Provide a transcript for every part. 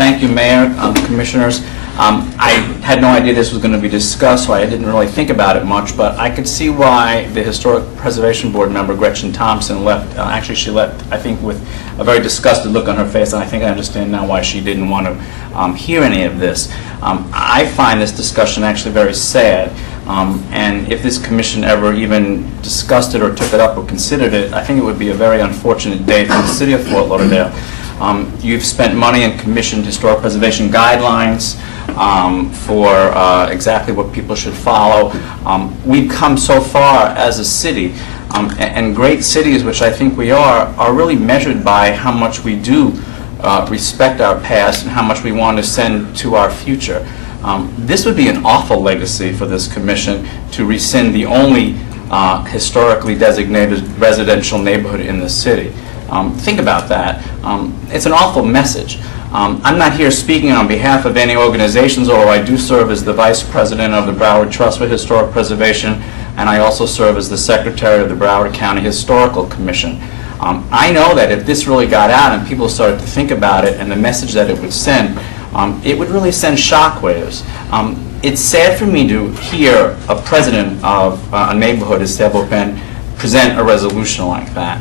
Thank you, Mayor, Commissioners. I had no idea this was going to be discussed, so I didn't really think about it much, but I could see why the Historic Preservation Board member, Gretchen Thompson, left. Actually, she left, I think, with a very disgusted look on her face, and I think I understand now why she didn't want to hear any of this. I find this discussion actually very sad, and if this commission ever even discussed it or took it up or considered it, I think it would be a very unfortunate day for the city of Fort Lauderdale. You've spent money and commissioned historic preservation guidelines for exactly what people should follow. We've come so far as a city, and great cities, which I think we are really measured by how much we do respect our past and how much we want to send to our future. This would be an awful legacy for this commission to rescind the only historically designated residential neighborhood in the city. Think about that. It's an awful message. I'm not here speaking on behalf of any organizations, although I do serve as the Vice President of the Broward Trust for Historic Preservation, and I also serve as the Secretary of the Broward County Historical Commission. I know that if this really got out and people started to think about it and the message that it would send, it would really send shockwaves. It's sad for me to hear a president of a neighborhood as Sailboat Bend present a resolution like that.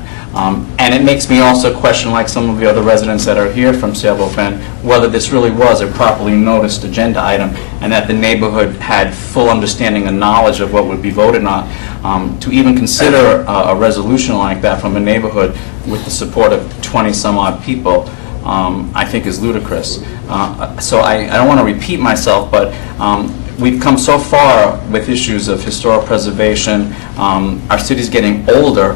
And it makes me also question, like some of the other residents that are here from Sailboat Bend, whether this really was a properly noticed agenda item and that the neighborhood had full understanding and knowledge of what would be voted on. To even consider a resolution like that from a neighborhood with the support of 20-some-odd people, I think is ludicrous. So I don't want to repeat myself, but we've come so far with issues of historic preservation. Our city's getting older.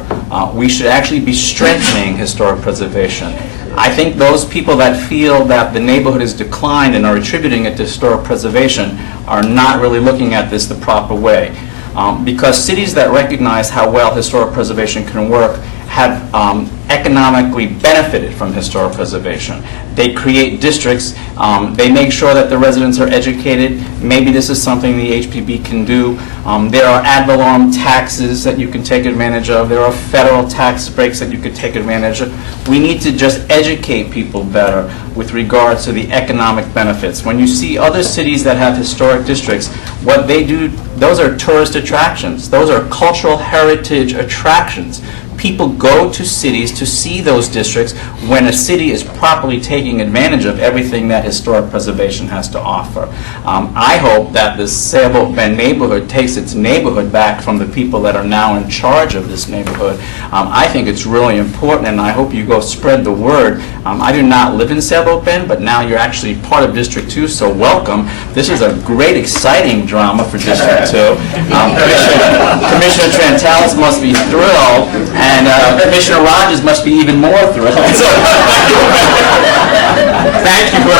We should actually be strengthening historic preservation. I think those people that feel that the neighborhood has declined and are attributing it to historic preservation are not really looking at this the proper way. Because cities that recognize how well historic preservation can work have economically benefited from historic preservation. They create districts, they make sure that the residents are educated. Maybe this is something the HPB can do. There are ad valorem taxes that you can take advantage of. There are federal tax breaks that you could take advantage of. We need to just educate people better with regards to the economic benefits. When you see other cities that have historic districts, what they do, those are tourist attractions. Those are cultural heritage attractions. People go to cities to see those districts when a city is properly taking advantage of everything that historic preservation has to offer. I hope that the Sailboat Bend neighborhood takes its neighborhood back from the people that are now in charge of this neighborhood. I think it's really important, and I hope you go spread the word. I do not live in Sailboat Bend, but now you're actually part of District 2, so welcome. This is a great, exciting drama for District 2. Commissioner Trantalis must be thrilled, and Commissioner Rogers must be even more thrilled. Thank you.